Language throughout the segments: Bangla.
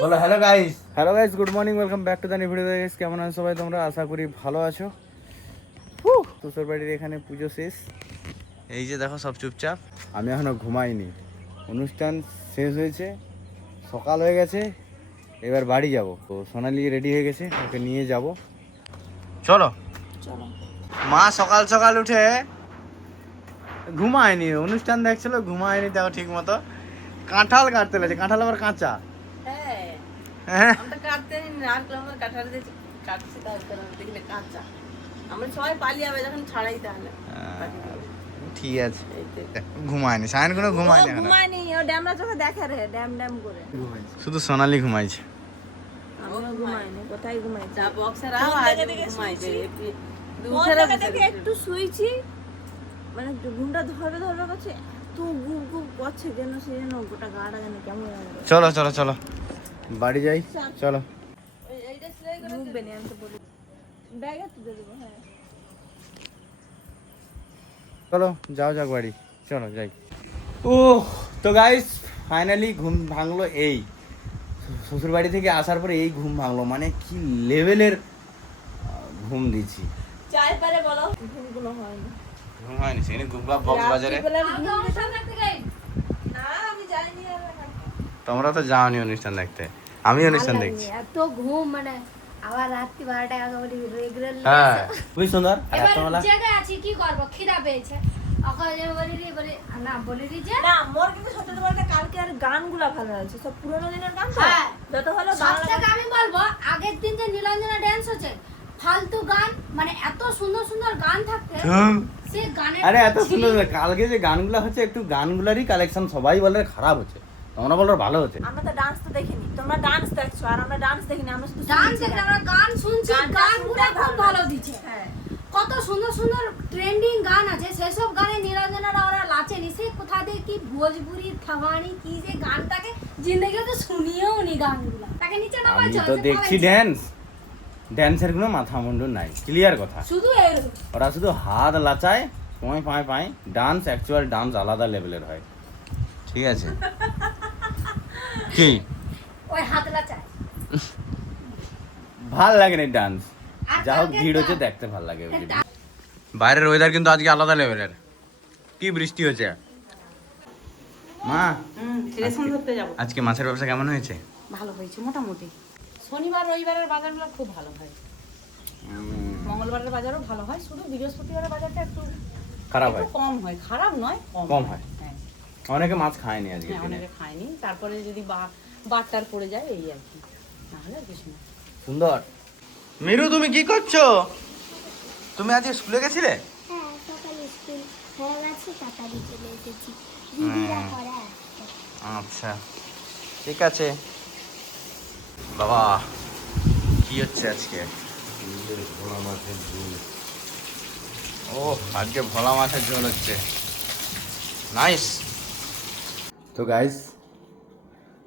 বলো hello guys, good morning, welcome back to the new video. Guys কেমন আছো সবাই? তোমরা আশা করি ভালো আছো। শ্বশুর বাড়ির এখানে পুজো শেষ। এই যে দেখো সব চুপচাপ। আমি এখনো ঘুমাইনি। অনুষ্ঠান শেষ হয়েছে, সকাল হয়ে গেছে, এবার বাড়ি যাব। তো সোনালি রেডি হয়ে গেছে, ওকে নিয়ে যাব। চলো চলো। মা সকাল সকাল উঠে ঘুমায়নি, অনুষ্ঠান দেখছিল, ঘুমায়নি। দেখো ঠিক মতো কাঁঠাল কাটতে লেগেছে। কাঁঠাল আবার কাঁচা। হ্যাঁ আমরা কাটতে নারকেল আমরা কাঁঠাল দিয়ে কাটছি, তারপরে দেখলে কাঁচা। আমরা সবাই পালিয়ে যাবে যখন ছাড়াই তাহলে ঠিক আছে। ঘুমায়নি, সায়ন কোনো ঘুমায়নি এখন। ঘুমায়নি, ও ড্যামরা চোখে দেখে রে, ড্যাম ড্যাম করে। শুধু সোনালি ঘুমাইছে। আমরা ঘুমাইনি, কোথায় ঘুমাইছি? যা বক্সের আওয়াজ ঘুমাইছে। উঠে থেকে একটু শুইছি, মানে ঘুমটা ধরবে ধরবে করছে, তো গুপ গুপ করছে কেন সে যেন গোটা গাটা যেন কেমন লাগে। চলো চলো চলো বাড়ি যাই, চলো। এইটা সেলাই করে ঢুকবে না, আমি তো বলি ব্যাগে তুলে দেবো। হ্যাঁ চলো যাও যাক বাড়ি, চলো যাই। ও তো গাইস ফাইনালি ঘুম ভাঙলো। এই শ্বশুর বাড়ি থেকে আসার পরে এই ঘুম ভাঙলো, মানে কি লেভেলের ঘুম দিচ্ছি। চাই পারে বলো, ঘুমগুলো হয়নি। ঘুম হয়নি, সেখানে গুগলা বক্স বাজারে। না আমি যাইনি। তোমরা তো যাওনি অনুষ্ঠান দেখতে, আমি অনুষ্ঠান দেখছি। এত ঘুম, মানে আবার রাত্রি 12টা একেবারে রেগুলার। হ্যাঁ খুবই সুন্দর। এবার জায়গায় আছি, কি করবো, খিদা পেয়েছে। না মোর কিন্তু সত্যি বলতে কালকে আর গানগুলা ভালো লাগছে, সব পুরোনো দিনের গান তো। হ্যাঁ, যত হলো সবথেকে আমি বলবো আগের দিন যে নীলাঞ্জনা ড্যান্স হচ্ছে, ফালতু গান, মানে এত সুন্দর সুন্দর গান থাকতে সে গানের। আরে এত সুন্দর কালকে যে গানগুলো হচ্ছে, একটু গানগুলারই কালেকশন সবাই বলে খারাপ হচ্ছে, তোমরা বলো ভালো হচ্ছে। আমরা তো ডান্স তো দেখিনি, তোমরা ডান্স দেখছো আর আমরা ডান্স দেখিনি। আমরা শুধু ডান্স দেখে আমরা গান শুনছি, গানগুলো খুব ভালো দিচ্ছে। হ্যাঁ কত সুন্দর সুন্দর ট্রেন্ডিং গান আছে, সেসব গানে নীলাঞ্জনারা ওরা লাচেনি। সে কোথা দিয়ে কি ভোজপুরি খাওয়ানি কি যে গানটাকে জিন্দগিতে তো শুনিয়েও নি গানগুলো, তাকে নিচে নামাই আমি চলে। তো দেখছি ড্যান্সের কোনো মাথা মুন্ডু নাই, ক্লিয়ার কথা। শুধু এরকম ওরা শুধু হাত লাচায়, পায় পায় পায়। ডান্স, অ্যাকচুয়াল ডান্স আলাদা লেভেলের হয়, ঠিক আছে? কি ওই হাত লাচায় ভাল লাগে না ডান্স। আর যা হোক কালকে ভিড় হচ্ছে, গান। দেখতে ভাল লাগে। বাইরের ওয়েদার কিন্তু আজকে আলাদা লেভেলের। কি বৃষ্টি হচ্ছে মা। রেশন ধরতে যাব। আজকে মাছের ব্যবসা কেমন হয়েছে? ভালো হয়েছে মোটামুটি। শনিবার রবিবারের বাজারগুলো খুব ভালো হয়, মঙ্গলবারের বাজারও ভালো হয়, শুধু বৃহস্পতিবারের বাজারটা একটু খারাপ হয়, কম হয়। খারাপ নয়, কম হয়। হ্যাঁ অনেকে মাছ খায়নি আজকে। হ্যাঁ, অনেকে খায়নি। তারপরে যদি বাটটার পড়ে যায় এই আর কি, নাহলে আর কিছু না। সুন্দর। মিরু তুমি কি করছো? তুমি আজকে স্কুলে গেছিলে? হ্যাঁ, সকালে স্কুল হয়ে গেছে, তাড়াতাড়ি চলে এসেছি। দিদিরা পড়া আসছে। আচ্ছা ঠিক আছে। বাবা কি হচ্ছে আজকে? ভোলা মাছের ঝোল। ও আজকে ভোলা মাছের ঝোল হচ্ছে, নাইস। তো গাইস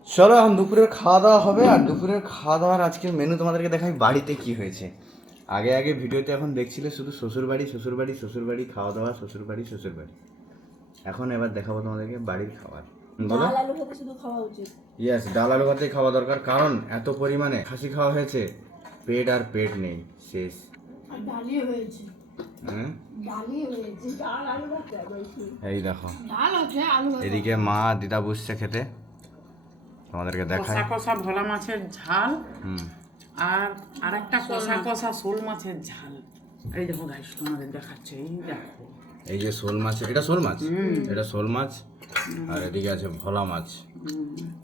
চলো এখন দুপুরের খাওয়া দাওয়া হবে। আর দুপুরের খাওয়া দাওয়ার আজকের মেনু তোমাদেরকে দেখাই বাড়িতে কি হয়েছে। আগে আগে ভিডিওতে এখন দেখছিলে শুধু শ্বশুরবাড়ি শ্বশুরবাড়ি শ্বশুরবাড়ি, খাওয়া দাওয়া শ্বশুরবাড়ি শ্বশুরবাড়ি। এখন এবার দেখাবো তোমাদেরকে বাড়ির খাবার। বলো। ডাল আলু ভাতে শুধু খাওয়া উচিত। ইয়েস, ডাল আলু ভাতেই খাওয়া দরকার, কারণ এত পরিমাণে খাসি খাওয়া হয়েছে, পেট আর পেট নেই, শেষ। আর ডালি হয়েছে, হ্যাঁ ডালি হয়েছে, ডাল আলু ভাতে বেশি। এই দেখো ডাল আছে, আলু ভাতে। এদিকে মা দিদা বসছে খেতে, তোমাদেরকে দেখায়। কষা কষা ভোলা মাছের ঝাল হুম আর আরেকটা কষা কষা শোল মাছের ঝাল। এই দেখো গাইস তোমাদের দেখাচ্ছে, এই দেখো এই যে শোল মাছ, এটা শোল মাছ, এটা শোল মাছ। আর এদিকে আছে ভোলা মাছ।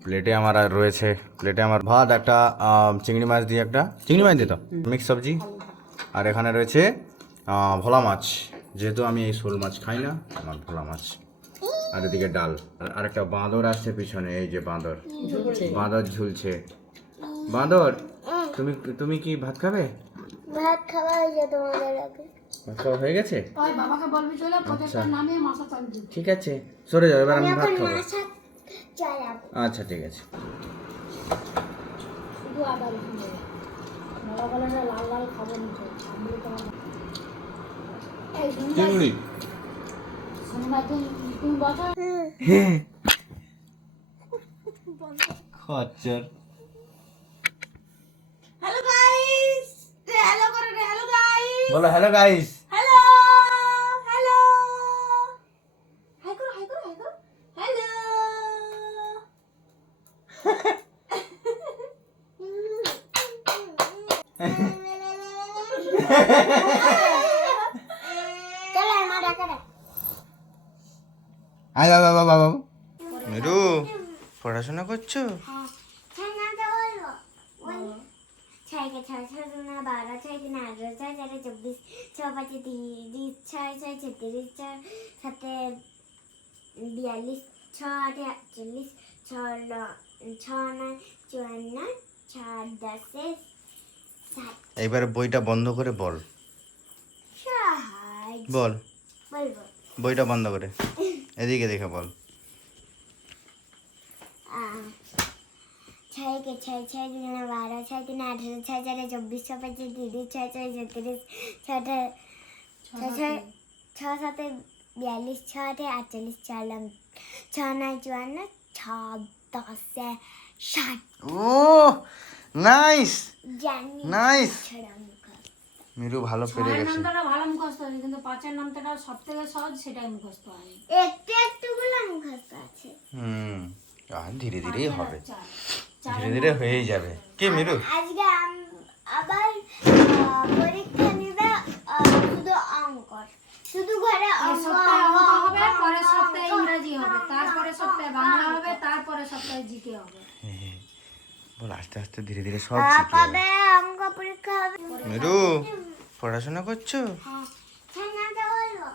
প্লেটে আমার আর রয়েছে, প্লেটে আমার ভাত, একটা চিংড়ি মাছ দিয়ে, একটা চিংড়ি মাছ দিয়ে তো মিক্স সবজি। আর এখানে রয়েছে ভোলা মাছ, যেহেতু আমি এই শোল মাছ খাই না, আমার ভোলা মাছ। আর এদিকে ডাল। আর একটা বাঁদর আসছে পিছনে, এই যে বাঁদর, বাঁদর ঝুলছে। বাঁদর তুমি তুমি কি ভাত খাবে? ভাত খাওয়া হয়ে যেত তোমাদের আগে। ভাত খাওয়া হয়ে গেছে? ওই বাবাকে বলবি চলে প্রত্যেকটা নামে মাথা চালবি। ঠিক আছে সরে যাও, এবার আমি ভাত খাবো। মাথা চালাবো আচ্ছা ঠিক আছে। শুধু আদা রসুন দেবে। বাবা বলে না লাল লাল খাবো না, তো আমি তো চিংড়ি খচ্চর হ্যালো গাইস, হ্যালো করে রে, হ্যালো গাইস, বলো hello guys. Hello hello, hi করো হাই করো হাই করো, হ্যালো। আয় বাবা বাবা বাবা মেরু পড়াশোনা করছো? ছয়কে ছয় ছয় দুনা 12, 6 তিনে 18, 6 4 24, 6 5 30, 6 6 36, 6 7 42, 6 8 48, 6 9 54, 6 10 60। এইবার বইটা বন্ধ করে বল, সাহায্য বল বলবো। বইটা বন্ধ করে এদিকে দেখে বল। ছয়কে ছয় ছয় দুনা 12, 6 তিনে 18, 6 4 24, 6 5 30, 6 6 36, 6 7 42, 6 8 48, 4 9 54, 6 10 60। ও নাইস জানি নাইস, ছড়া মুখা। মিরু ভালো পেরে ছয়ের গেছে। নামটা ভালো মুখস্থ হয় কিন্তু পাঁচের নামটা সব থেকে সহজ, সেটাই মুখস্থ হয়। একটু একটু গুলো মুখস্থ আছে। আর ধীরে ধীরেই হবে, চার ধীরে ধীরে হয়েই যাবে। কি মিরু আজকে আবার পরীক্ষা নিবে, শুধু অঙ্ক, শুধু ঘরে এই অঙ্ক সপ্তাহে অঙ্ক অঙ্ক হবে, অঙ্ক, পরের অঙ্ক, সপ্তাহে অঙ্ক, ইংরেজি হবে, অঙ্ক, তারপরে অঙ্ক, সপ্তাহে অঙ্ক, বাংলা অঙ্ক। হবে, তারপরে সপ্তাহে জিকে হবে। বল আস্তে আস্তে ধীরে ধীরে সব শিখে যাবে। কবে অঙ্ক পরীক্ষা হবে? মিরু পড়াশোনা করছো? হ্যাঁ, ছয় নামটা বলবো।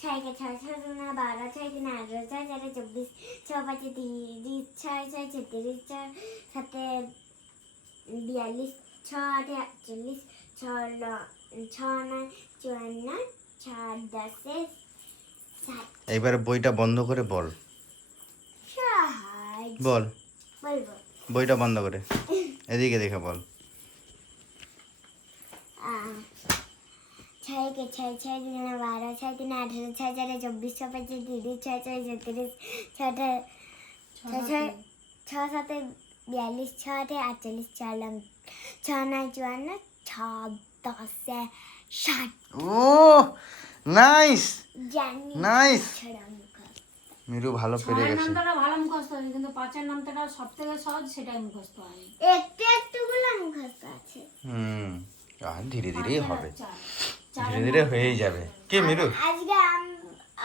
ছয়কে ছয় ছয় দুনা 12, 6 তিনে 18, 6 4 24, 6 5 30, 6 6 36, 6 7 42, 6 8 48, 6 9 54, 6 10 60। এইবার বইটা বন্ধ করে বল, সাহায্য বল বলবো। বইটা বন্ধ করে এদিকে দেখে বল। ছয়কে ছয় ছয় দুনা 12, 6 তিনে 18, 6 4 24, 6 5 30, 6 6 36, 6 7 42, 6 8 48, 4 9 54, 6 10 60। ও নাইস জানি নাইস, ছড়া মুখা। মিরু ভালো পেরে ছয়ের গেছে। নামটা ভালো মুখস্থ হয় কিন্তু পাঁচের নামটা সব থেকে সহজ, সেটাই মুখস্থ হয়। একটু একটু গুলো মুখস্থ আছে। আর ধীরে ধীরেই হবে, চার ধীরে ধীরে হয়েই যাবে। কি মিরু আজকে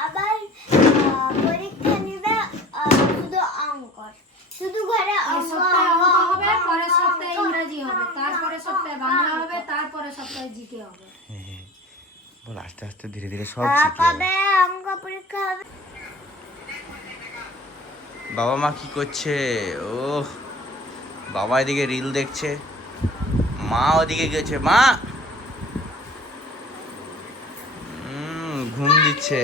আবার পরীক্ষা নিবে, শুধু অঙ্ক, শুধু ঘরে এই অঙ্ক সপ্তাহে অঙ্ক, অঙ্ক হবে, অঙ্ক, পরের অঙ্ক, সপ্তাহে অঙ্ক, ইংরেজি হবে, অঙ্ক, তারপরে অঙ্ক, সপ্তাহে অঙ্ক, বাংলা অঙ্ক। হবে, তারপরে সপ্তাহে জিকে হবে। বল আস্তে আস্তে ধীরে ধীরে সব শিখে যাবে। কবে অঙ্ক পরীক্ষা হবে? বাবা মা কি করছে? ও বাবা এদিকে রিল দেখছে, মা ওদিকে গেছে। মা ঘুম দিচ্ছে,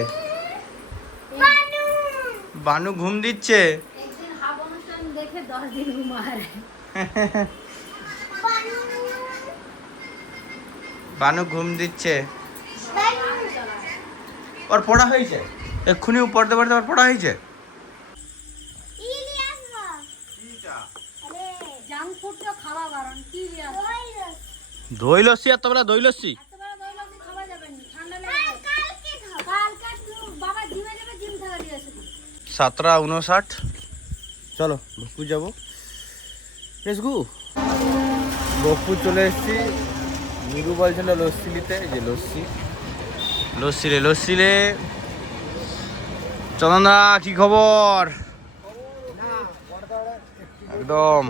বানু ঘুম দিচ্ছে। একদিন হাফ অনুষ্ঠান দেখে 10 দিন ঘুমায়। বানু ঘুম দিচ্ছে। ওর পড়া হয়েছে, এক্ষুনি পড়তে পড়তে ওর পড়া হয়েছে। জাঙ্ক ফুড তো খাওয়া বারণ, কি দই লস্যি, আর তোমরা দই লস্যি এতবার দই লস্যি খাওয়া যাবে না, ঠান্ডা লাগবে। কালকে বাবা জিমে যাবে, জিম থেকে দিয়ে আসবে। 17:59 চলো ভোগপুর যাবো। লেটস ভোগপুর চলে এসেছি। মিরু বলছিল লস্যি নিতে, এই যে লস্যি রে। চন্দনদা কি খবর? একদম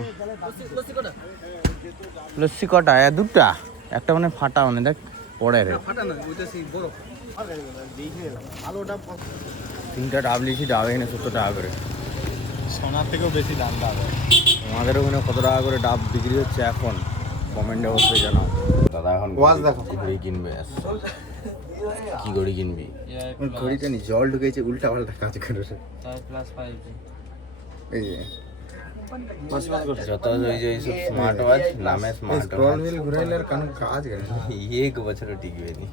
লস্যি কটা? দুটা, একটা মানে ফাটা, মানে দেখ পড়ে রে। তিনটা ডাব নিয়েছি, ডাব এখানে 70 টাকা করে। সোনার থেকেও বেশি দাম পাবে। আমাদের ওখানে কত টাকা করে ডাব বিক্রি হচ্ছে এখন কমেন্টে অবশ্যই জানাও। দাদা এখন ওয়াজ দেখো। ঘড়ি কিনবে। কি ঘড়ি কিনবি? ঘড়িটা নি জল ঢুকেছে, উল্টা পাল্টা কাজ করে। এই যে যত ওই যে এইসব স্মার্ট ওয়াচ নামে স্মার্ট ওয়াচ হুইল ঘুরাইলে আর কারণ কাজ করে না। এক বছর টিকবে নি।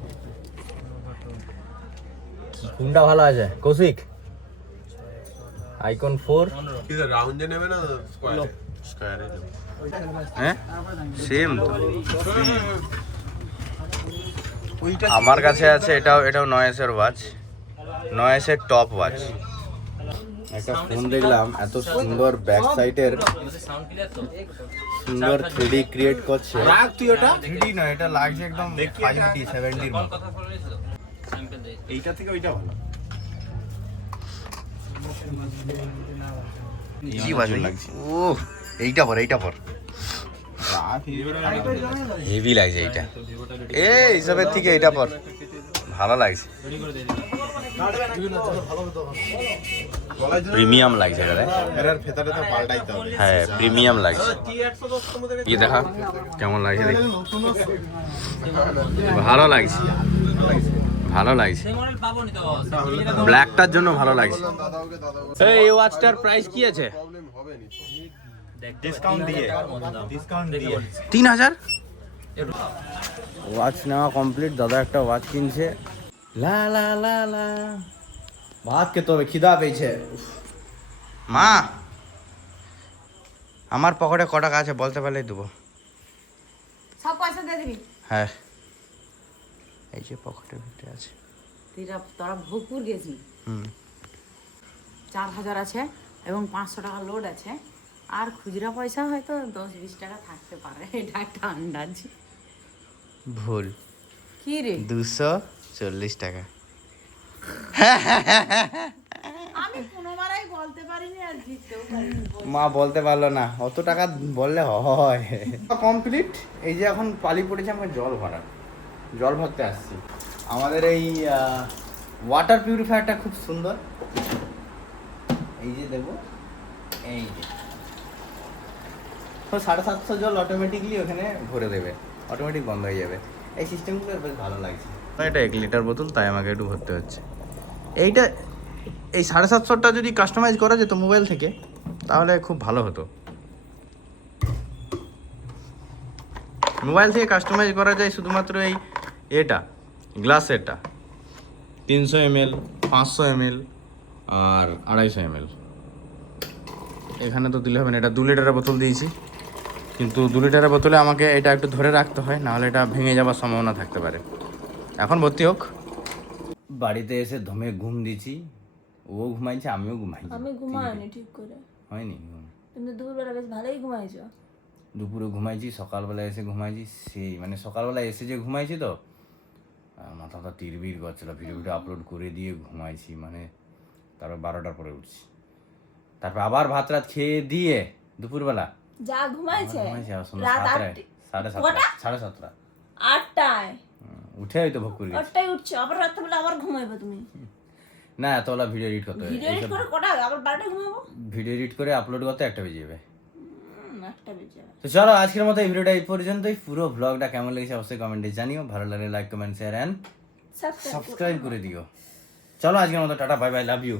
কোনটা ভালো আছে কৌশিক? আইকন 4 রাউন্ডে নেবে না স্কয়ারে নেবে? হ্যাঁ সেম আমার কাছে আছে এটাও নয়েসের ওয়াচ, নয়েসের টপ ওয়াচ। একটা ফোন দেখলাম এত সুন্দর ব্যাক সাইডের সুন্দর 3D ক্রিয়েট করছে। রাখ তুই ওটা 3D না, এটা লাগছে একদম 5D 70 এর মতো। এইটা থেকে ওইটা ভালো। ইজি বাজে লাগছে। ও এইটা পর রাখ হেভি লাগছে এইটা, এই হিসাবের থেকে এইটা পর ভালো লাগছে, প্রিমিয়াম লাগছে এটা। এর ভেতরে তো পাল্টাইতে হবে। হ্যাঁ প্রিমিয়াম লাগছে। কি দেখা কেমন লাগছে দেখি, ভালো লাগছে, ভালো লাগছে, ব্ল্যাকটার জন্য ভালো লাগছে। এই ওয়াচটার প্রাইস কি আছে? ডিসকাউন্ট দিয়ে 3000। ওয়াচ নেওয়া কমপ্লিট, দাদা একটা ওয়াচ কিনছে। লা লা লা লা ভাত খেতে হবে, খিদা পেয়েছে। মা আমার পকেটে ক টাকা আছে বলতে পারলেই দেবো। সব পয়সা দিয়ে দিবি। হ্যাঁ এই যে পকেটের ভিতরে আছে। তোরা ভোগপুর গেছি, হুম 4000 আছে এবং 500 টাকা লোড আছে, আর খুচরা পয়সা হয়তো 10-20 টাকা থাকতে পারে, এটা একটা আন্দাজ। ভুল, কি রে 240 টাকা। আমি কোনোবারই বলতে পারিনি আর জিততেও পারিনি। মা বলতে পারলো না, অত টাকা বললে হয়। কমপ্লিট। এই যে এখন পালি পড়েছে আমার জল ভরতে আসছি। আমাদের এই ওয়াটার পিউরিফায়ারটা খুব সুন্দর, এই যে দেবো, এই যে 750 জল অটোমেটিকলি ওখানে ভরে দেবে, অটোমেটিক বন্ধ হয়ে যাবে। এই সিস্টেমগুলো বেশ ভালো লাগছে। এটা 1 লিটার বোতল, তাই আমাকে একটু ভরতে হচ্ছে। এইটা এই 750টা যদি কাস্টমাইজ করা যেত মোবাইল থেকে তাহলে খুব ভালো হতো। মোবাইল থেকে কাস্টমাইজ করা যায় শুধুমাত্র এই এটা গ্লাসেরটা 300 ml, 500 ml আর 250 ml। এখানে তো দিলে হবে না, এটা 2 লিটারের বোতল দিয়েছি, কিন্তু 2 লিটারের বোতলে আমাকে এটা একটু ধরে রাখতে হয়, নাহলে এটা ভেঙে যাওয়ার সম্ভাবনা থাকতে পারে। এখন ভর্তি হোক। বাড়িতে এসে ধমে ঘুম দিয়েছি, ও ঘুমাইছে আমিও ঘুমাইছি। আমি ঘুমাইনি ঠিক করে, হয়নি? কিন্তু দুপুরবেলা বেশ ভালোই ঘুমাইছো। দুপুরে ঘুমাইছি, সকালবেলা এসে ঘুমাইছি, সেই মানে সকালবেলা এসে যে ঘুমাইছি তো মাথাটা টিরবির করছিল, ভিডিওটা আপলোড করে দিয়ে ঘুমাইছি, মানে তারপর 12টার পরে উঠছি, তারপর আবার ভাত রাত খেয়ে দিয়ে দুপুরবেলা যা ঘুমাইছে ঘুমাইছি আবার সন্ধ্যা রাত 7:30 8টায় উঠে হয়তো ভোগ করে গেছি। 8টায় উঠছো, আবার রাত্রেবেলা আবার ঘুমাইবে তুমি? না এতবেলা ভিডিও এডিট করতে হবে, ভিডিও এডিট করে কটা আবার 12টায় ঘুমাবো? ভিডিও এডিট করে আপলোড করতে 1টা বেজে যাবে। 1টা বেজে যাবে। তো চলো আজকের মতো এই ভিডিওটা এই পর্যন্তই। পুরো ব্লগটা কেমন লেগেছে অবশ্যই কমেন্টে জানিও, ভালো লাগলে like comment share and subscribe করে দিও। চলো আজকের মতো টাটা, বাই বাই, লাভ ইউ।